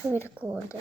Що відкладе?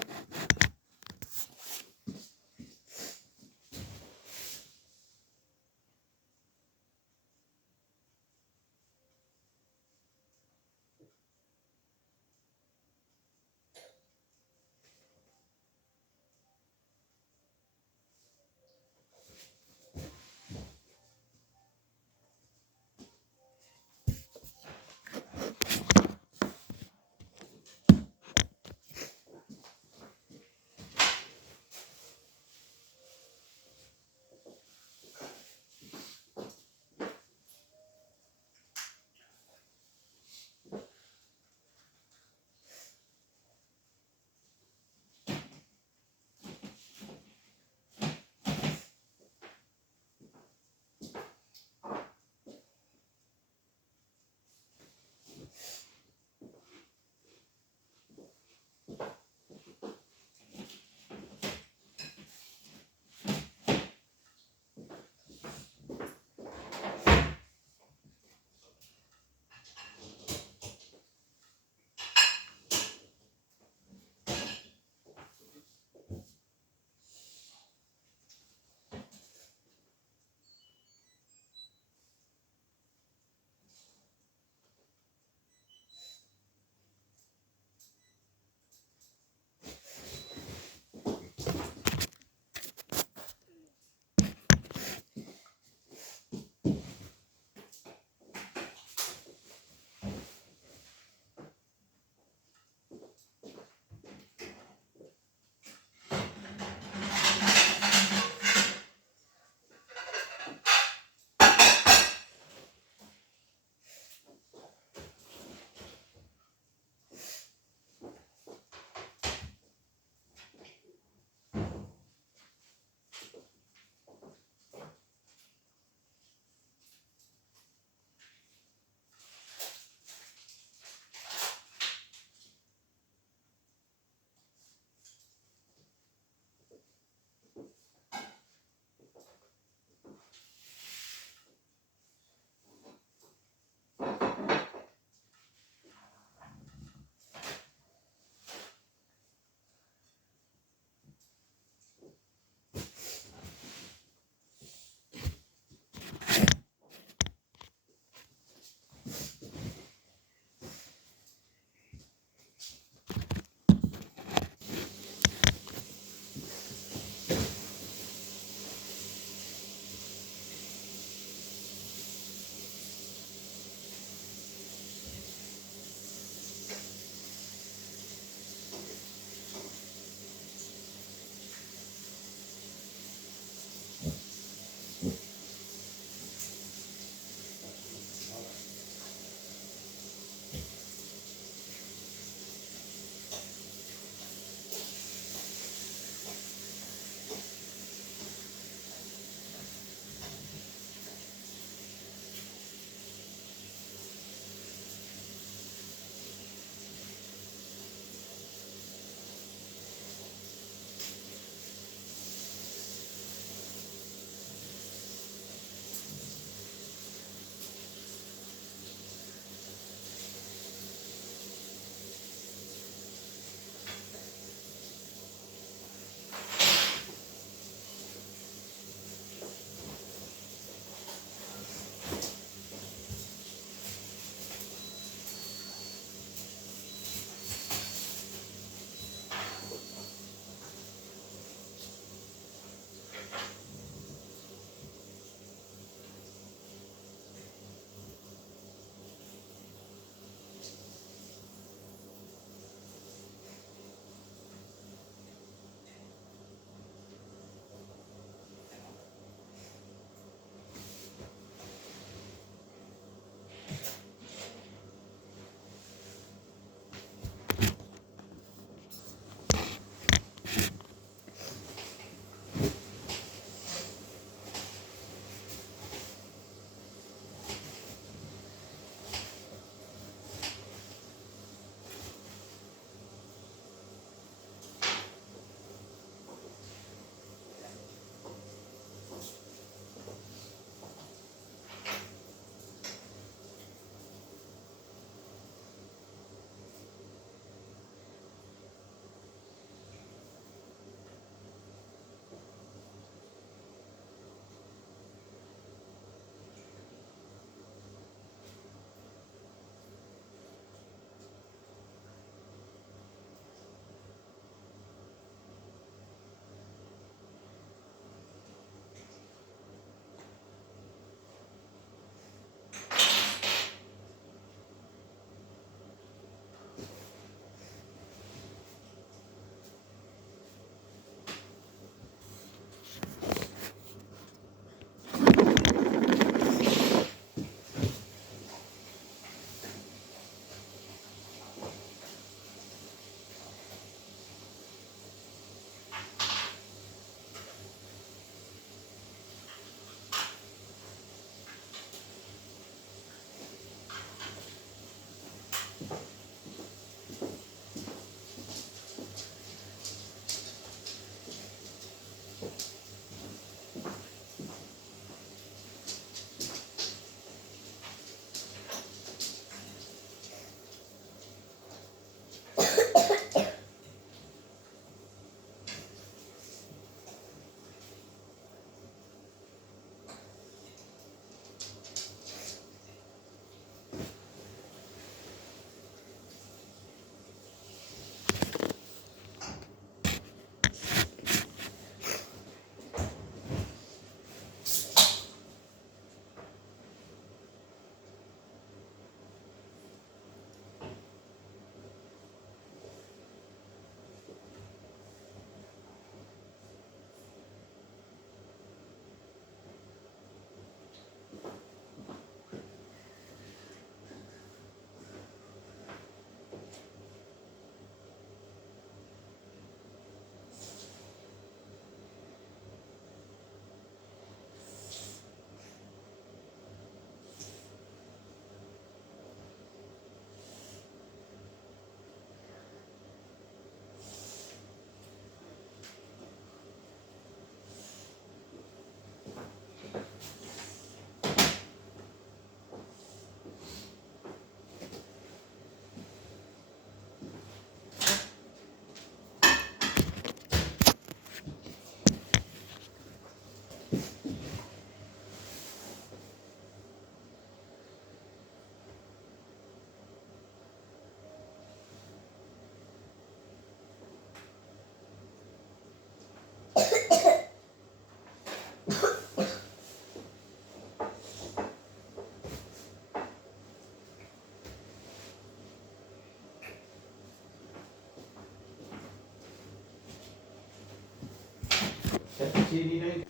Zie je niet denken?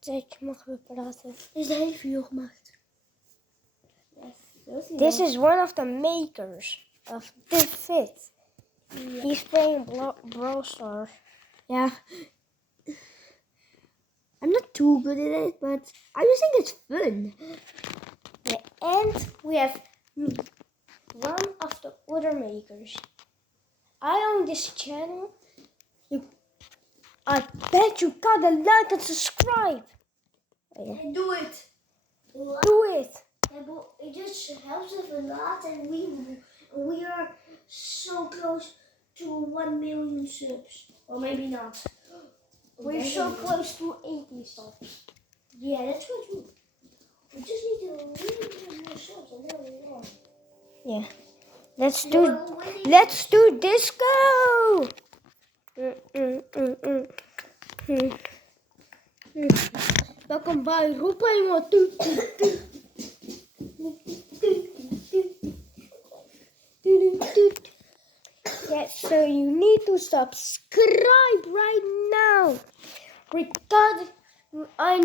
Zet, je mag weer praten. Is de hele video gemaakt? Yes. This is one of the makers of this fit. Yeah. He's playing Brawl Stars. Yeah. I'm not too good at it, but I just think it's fun. Yeah, and we have one of the other makers. I own this channel. I bet you gotta like and subscribe. Yeah, do it. Do it. Yeah, but it just helps us a lot, and we are so close to 1 million subs, or maybe not. We're so close to 80 subs. Yeah, that's what we just need to really get more subs, and there we are. Yeah. Let's do disco. Welkom bij Roeping. Yeah, so you need to subscribe right now. Because I